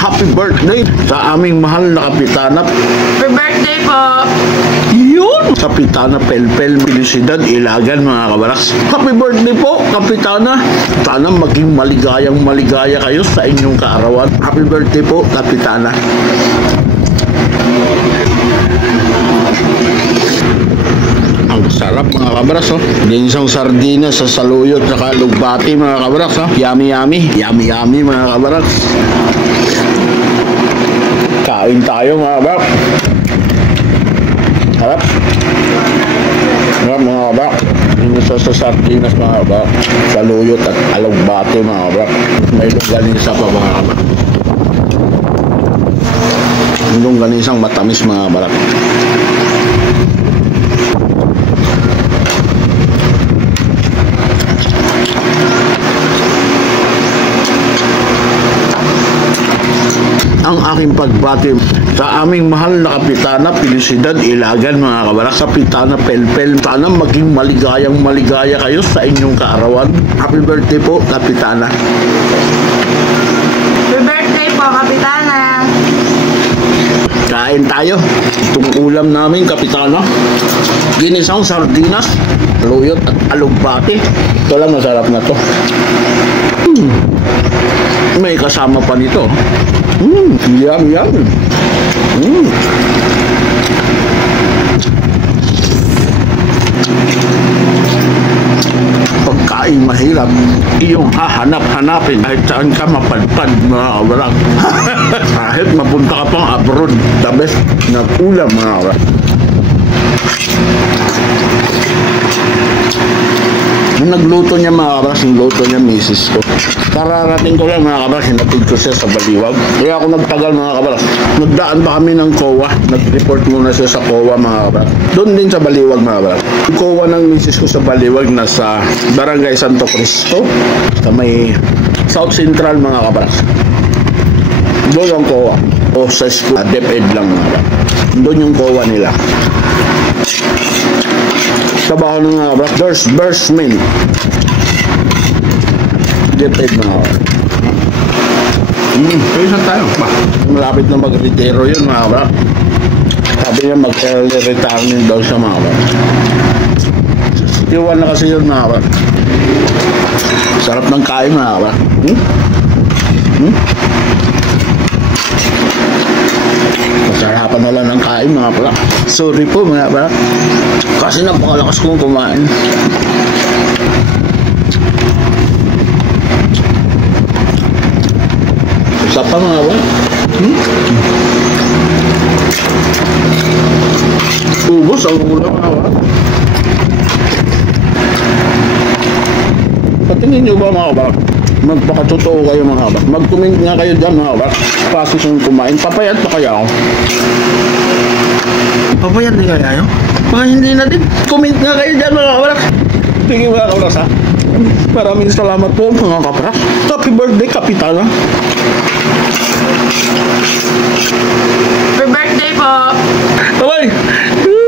happy birthday sa aming mahal na kapitana. Happy birthday po! Yun! Kapitana Pelpel Felicidad Ilagan, mga kabaraks. Happy birthday po, kapitana. Sana maging maligaya kayo sa inyong kaarawan. Happy birthday po, kapitana. Ang sarap, mga kabaraks, oh. Ginsang sardinas sa saluyot sa kalugbati, mga kabaraks, oh. Yummy, mga kabaraks. Kain tayo, mga kabaraks. Harap. Harap, mga kabaraks. Ginsang sa sardinas, mga kabaraks. Saluyot at alugbati, mga kabaraks. May longganisa pa, mga kabaraks. Longganisang matamis, mga kabaraks. Ang aking pagbati sa aming mahal na kapitana Felicidad Ilagan, mga kabaraks. Kapitana Pelpel, sana maging maligaya kayo sa inyong kaarawan. Happy birthday po, kapitana. Happy birthday po, kapitana! Kain tayo. Itong ulam namin, kapitana, ginisang sardinas, luyot at alugbati. Ito lang, masarap na to. May kasama pa nito. Yum. Pagkain mahirap, iyong hahanap-hanapin kahit saan ka mapadpad, mga kabarang. Kahit mapunta ka pang abroad, the best na ulam, mga kabarang. Nung nagluto niya, mga kabras, yung luto niya misis ko. Kararating ko lang, mga kabras, hinatid ko siya sa Baliwag. Kaya ako nagtagal, mga kabras. Nagdaan pa kami ng COA. Nag-report muna siya sa COA, mga kabras. Doon din sa Baliwag, mga kabras. Yung COA ng misis ko sa Baliwag nasa Barangay Santo Cristo, sa may South Central, mga kabras. Doon yung COA. O sa school, DepEd lang, mga kabras. Doon yung COA nila. Trabaho ng mga kabras, Bursman. DepEd, mga kabras. Kaya saan tayo? Malapit na mag-retiro yun, mga kabras. Sabi niya mag-retirement daw siya, mga kabras. Iwan na kasi yun, mga kabras. Sarap ng kain, mga kabras. Masarapan na lang ng kain, mga kabras. Sorry po, mga kabras. Kasi napakalakas kong kumain. Isa pa, mga kabras. Ubus ang ulam, mga kabras. Patingin nyo ba, mga kabras? Magpakatotoo kayo, mga kabras. Mag-comment nga kayo dyan, mga kabras. Kasi kung kumain, papayat pa kaya ako. Papayat din kaya yun? Mga hindi na din. Comment nga kayo dyan, mga kabras. Tingin, mga kabras, ha? Maraming salamat po, mga kabras. Happy birthday, kapitana. Happy birthday po! Bye-bye!